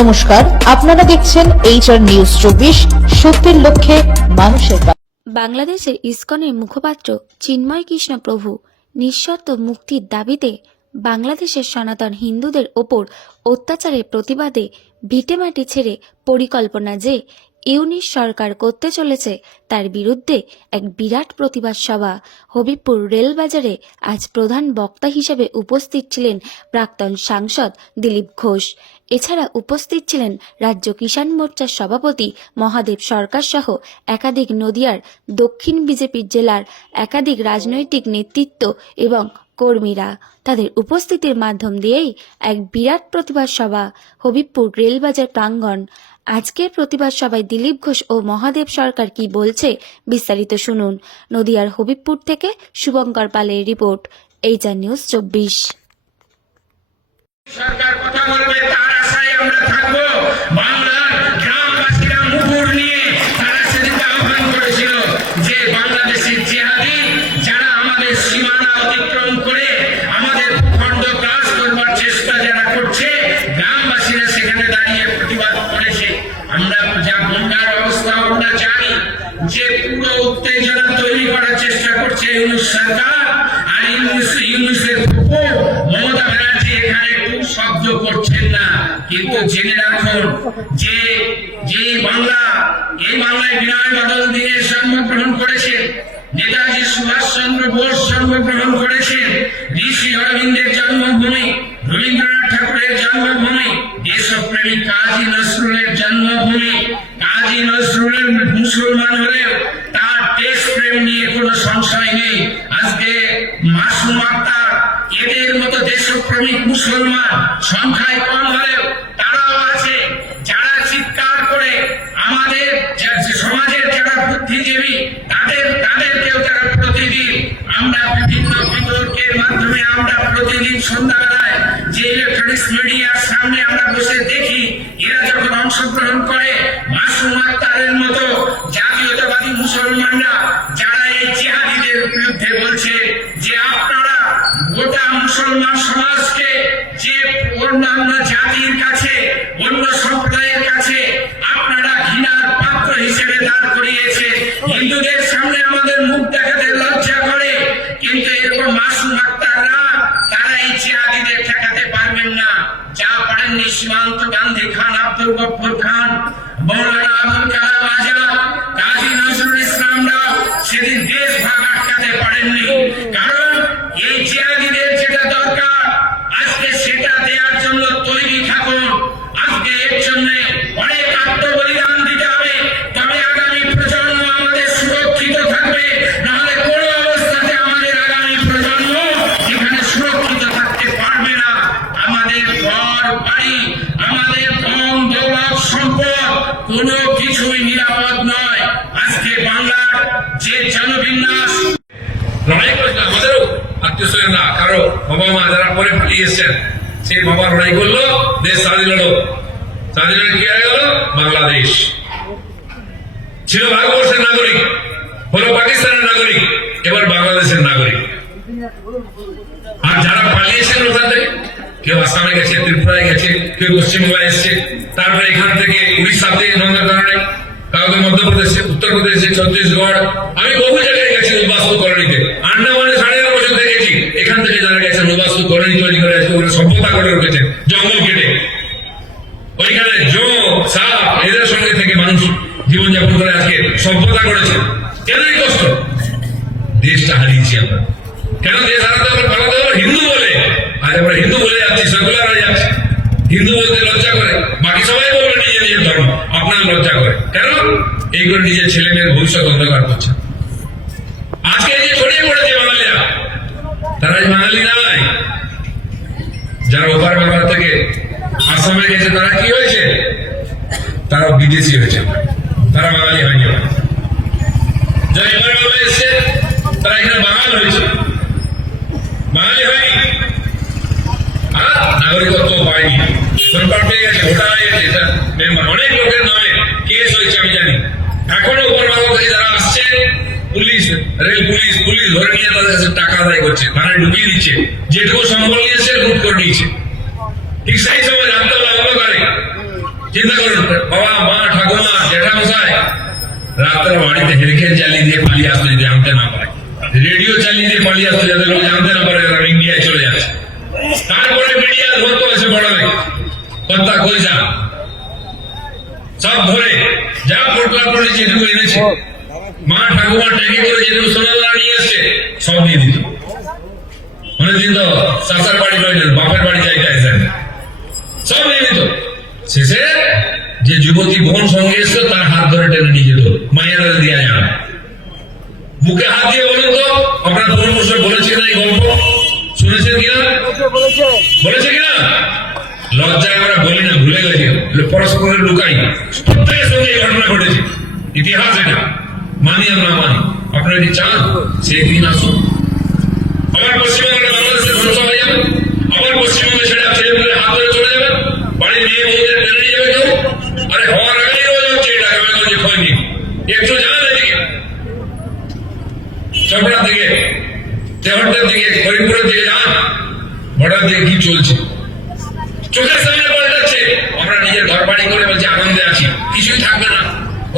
নমস্কার, আপনারা দেখছেন HR নিউজ 24, সত্যের লক্ষ্যে মানুষের। বাংলাদেশের ইসকনের মুখপাত্র চিন্ময় কৃষ্ণ প্রভু নিঃশর্ত মুক্তির দাবিতে বাংলাদেশের সনাতন হিন্দুদের ওপর অত্যাচারের প্রতিবাদে ভিটেমাটি ছেড়ে পরিকল্পনা যে ইউনিশ সরকার করতে চলেছে তার বিরুদ্ধে এক বিরাট প্রতিবাদ সভা হবিবপুর রেলবাজারে আজ প্রধান বক্তা হিসেবে উপস্থিত ছিলেন প্রাক্তন সাংসদ দিলীপ ঘোষ। এছাড়া উপস্থিত ছিলেন রাজ্য কিষাণ মোর্চার সভাপতি মহাদেব সরকার সহ একাধিক নদিয়ার দক্ষিণ বিজেপির জেলার একাধিক রাজনৈতিক নেতৃত্ব এবং কর্মীরা। তাদের উপস্থিতির মাধ্যম দিয়েই এক বিরাট প্রতিবাদ সভা হবিবপুর রেলবাজার প্রাঙ্গণ। আজকের প্রতিবাদ সভায় দিলীপ ঘোষ ও মহাদেব সরকার কি বলছে বিস্তারিত শুনুন। নদিয়ার হবিবপুর থেকে শুভঙ্কর পালের রিপোর্ট, HR নিউজ 24। সরকার কথা বলবে তার আশায় আমরা থাকবো। বাংলার গ্রামবাসীরা মুহুর নিয়ে তারা সেদিকে আহ্বান করেছিল যে বাংলাদেশের জিহাদি যারা আমাদের সীমানা অতিক্রম করে আমাদের ভূখণ্ড গ্রাস করবার চেষ্টা যারা করছে, গ্রামবাসীরা সেখানে দাঁড়িয়ে প্রতিবাদ করেছে। আমরা যা বন্যার অবস্থা আমরা জানি যে পুরো উত্তেজনা তৈরি করার চেষ্টা করছে ইউনিশ সরকার। আর ইউনিশের মমতা ব্যানার্জি এখানে শব্দ করছেন না, কিন্তু জেনে রাখুন যে এই বাংলায় বিনয় বাদল দীনের জন্মগ্রহণ করেছেন, নেতাজি সুভাষচন্দ্র বোস জন্মগ্রহণ করেছেন, ঋষি অরবিন্দের জন্মভূমি, রবীন্দ্রনাথ ঠাকুরের জন্মভূমি, দেশপ্রেমী কাজী নজরুলের জন্মভূমি। কাজী নজরুলের মুসলমান হলেও তার দেশপ্রেম নিয়ে কোনো সংশয় নেই। আজকে মাসুম আক্তার এদের মতো দেশপ্রেমিক মুসলমান সংখ্যায় কম হলেও তারাও আছে যারা চিৎকার করে আমাদের সমাজের যারা বুদ্ধিজীবী তাদেরকেও তারা প্রতিদিন আমরা বিভিন্ন বিতর্কের মাধ্যমে আমরা প্রতিদিন সন্ধ্যাবেলায় যে ইলেকট্রনিক্স মিডিয়ার সামনে আমরা বসে দেখি, এরা যখন অংশগ্রহণ করে মাসুম আক্তারের মতো জাতীয়তাবাদী মুসলমানরা যারা এই জিহাদিদের বিরুদ্ধে বলছে যে আপনারা গোটা মুসলমান সমাজকে যে অন্যান্য জাতির কাছে অন্য সম্প্রদায়ের কাছে আপনারা ঘৃণার পাত্র হিসেবে দাঁড় করিয়েছে, হিন্দুদের সামনে আমাদের মুখ দেখাতে লজ্জা করে, কিন্তু এরকম মাসুম আক্তাররা তারা এই জিহাদিদের ঠেকাতে পারবেন না। যা পারেননি সীমান্ত গান্ধী খান, আব্দুল গফর খান, মৌলানা আবুল কালাম আজাদ, কাজী নজরুল ইসলামরাও সেদিন দেশ ভাগ আটকাতে পারেননি। কারণ এই জিহাদিদের যেটা দরকার আজকে সেটা দেওয়ার জন্য তৈরি থাকুন। আজকে এর জন্য অনেক আত্মবলিদান দিতে হবে, তবে আগামী প্রজন্ম আমাদের সুরক্ষিত থাকবে। নাহলে কোনো অবস্থাতে আমাদের আগামী প্রজন্ম এখানে সুরক্ষিত থাকতে পারবে না। আমাদের ঘর বাড়ি, আমাদের ধন দৌলত সম্পদ কোনো কিছুই নিরাপদ নয়। আজকে বাংলার যে জনবিন্যাস লড়াই করেছিল আমাদেরও আত্মীয় স্বজনরা, কারো বাবা মা যারা পরে পালিয়ে এসছেন, সেই বাবা লড়াই করলো, দেশ স্বাধীন হলো। স্বাধীন হয়ে কি হয়ে গেল? বাংলাদেশ ছিল ভারতবর্ষের নাগরিক, হলো পাকিস্তানের নাগরিক, এবার বাংলাদেশের নাগরিক। আর যারা পালিয়েছেন ওখান থেকে, কেউ আসামে গেছে, ত্রিপুরায় গেছে, কেউ পশ্চিমবঙ্গে এসছে, তারপরে এখান থেকে উড়িষ্যাতে নন্দনকাননে, কাউকে মধ্যপ্রদেশে, উত্তরপ্রদেশে, ছত্তিশগড়, আমি বহু জায়গায় গেছি উদ্বাস্তু কলোনিতে। আন্দামানে 11.5 বছর থেকে গেছি। এখান থেকে যারা গেছেন উদ্বাস্তু কলোনি তৈরি করে সভ্যতা করে উঠেছেন, জঙ্গল কেটে ওইখানে জোঁক সাপ এদের সঙ্গে থেকে মানুষ জীবনযাপন করে আজকে সভ্যতা করেছে। কেন এই কষ্ট? দেশটা হারিয়েছি আমরা। কেন দেশ হারাতে আমরা পালাতে হলো? হিন্দু বলে। আজ আমরা হিন্দু বলে যাচ্ছি, সেগুলার হয়ে যাচ্ছে। হিন্দু বলতে লজ্জা করে, বাকি সবাই বলবে নিজের নিজের ধর্ম, আপনার লজ্জা করে। কেন? এই করে নিজের ছেলে মেয়ের ভবিষ্যৎ অন্ধকার করছে। আজকে যে ছড়িয়ে পড়েছে বাঙালিরা, তারা বাঙালি নয়। যারা ওপার বাংলা থেকে আসামে গেছে তারা কি হয়েছে? তারা বিদেশি হয়েছে, তারা বাঙালি হয়নি। যারা এবার বাংলা এসছে তারা এখানে বাঙাল হয়েছে, বাঙালি হয়নি। আর নাগরিকত্ব পায়নি, ভোটার পেয়ে গেছে, ভোটার হয়ে গেছে। এটা অনেক লোকের নামে কেস হয়েছে আমি জানি। এখনো উপর বাংলা থেকে যারা আসছে, পুলিশ, রেল পুলিশ ধরে নিয়ে তাদের কাছে টাকা আদায় করছে, মানে ঢুকিয়ে দিচ্ছে, যেটুকু সম্বল নিয়েছে লুট করে নিয়েছে। ঠিক সেই সময় জানতে হবে অন্ধকারে চিন্তা করুন, বাবা মা ঠাকুমা জ্যাঠামশাই রাত্রে বাড়িতে হেরিকেন চালিয়ে দিয়ে পালিয়ে আসতো যদি জানতে না পারে, রেডিও চালিয়ে দিয়ে পালিয়ে আসতো যাতে লোক জানতে না পারে তারা ইন্ডিয়ায় চলে যাচ্ছে। তারপরে মিডিয়া ধরতো এসে বড়াবে কর্তা কই যা সব ধরে যা পোটলা পড়ে যেটুকু এনেছে, মা ঠাকুমা ট্যাগে করে যেটুকু সোনাল্লা নিয়ে এসছে সব দিয়ে দিত। অনেকদিন তো চাচার বাড়ি রইলেন, বাপের বাড়ি যাইতে আসেন, সব নিয়ে দিত। শেষে যে যুবতী বোন সঙ্গে এসছো তার হাত ধরে টেনে নিয়ে যেত, মায়েরা দিয়ে যান। বুকে হাত দিয়ে বলুন তো আপনার পূর্বপুরুষ বলেছে না এই গল্প, শুনেছেন কিনা? বলেছে কিনা? লজ্জায় আমরা বলি না, ভুলে গেছি, পরস্পরের লুকাই। প্রত্যেকের সঙ্গে এই ঘটনা ঘটেছে, ইতিহাস এটা, মানি আর না মানি। আপনারা যদি চান সেই দিন আসুন, আবার পশ্চিমবঙ্গে বাংলাদেশের ধ্বংস হয়ে যাবে, আবার পশ্চিমবঙ্গে সেটা ছেলেপুলে হাত ধরে চলে যাবে, বাড়ির মেয়ে বউদের টেনে নিয়ে যাবে কেউ। আরে হওয়ার আগেই রোজ হচ্ছে এটা, গ্রামে খয়নি। একটু জানান এদিকে চপড়ার দিকে, তেহট্টার দিকে, ফরিদপুরের দিকে যান, বর্ডার দিকে কি চলছে চোখের সামনে পাল্টাচ্ছে। আমরা নিজের ঘর বাড়ি করে বলছি আনন্দে আছি, কিছুই থাকবে না।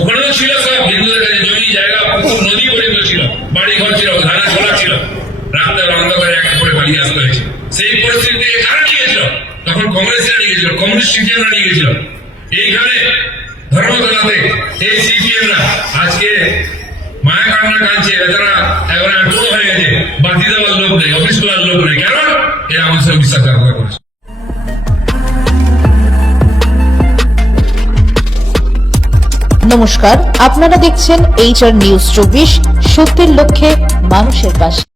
ওখানেও ছিল সব হিন্দুদের কাছে জমি জায়গা পুকুর নদী পর্যন্ত ছিল, বাড়ি ঘর ছিল, ধানের খোলা ছিল, রাত্রে অন্ধকারে এক করে পালিয়ে আসতে হয়েছে। সেই পরিস্থিতি কারা নিয়ে গেছিল? তখন কংগ্রেসরা নিয়ে গেছিল, কমিউনিস্ট সিপিএমরা নিয়ে গেছিল। এইখানে ধর্মতলাতে এই সিপিএমরা আজকে মায়া কান্না কাঁদছে, বেচারা একেবারে আটুলো হয়ে গেছে, বাতি দেওয়ার লোক নেই, অফিস খোলার লোক নেই। কেন? এরা আমার সঙ্গে বিশ্বাসঘাতকতা করেছে। নমস্কার, আপনারা দেখছেন HR নিউজ 24, সত্যের লক্ষ্যে মানুষের পাশে।